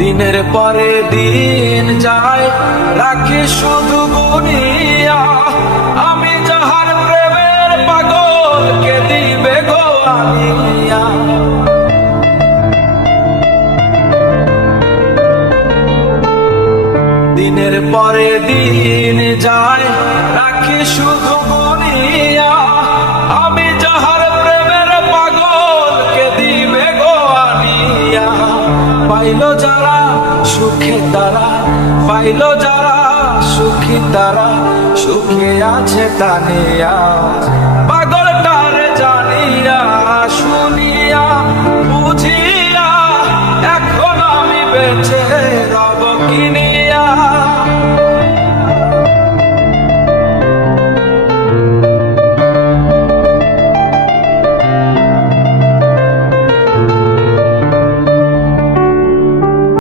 দিনের পরে দিন যায় রাখি শুধু গুনিয়া, আমি যাহার প্রেমের পাগল কে দিবে গো আনিয়া। দিনের পরে দিন যায় রাখি শুধু গুনিয়া, আমি যাহার প্রেমের পাগল কে দিবে গো আনিয়া। পাইলো যারা সুখে তারা, পাইলো যারা সুখী তারা, সুখে আছে তানিয়া।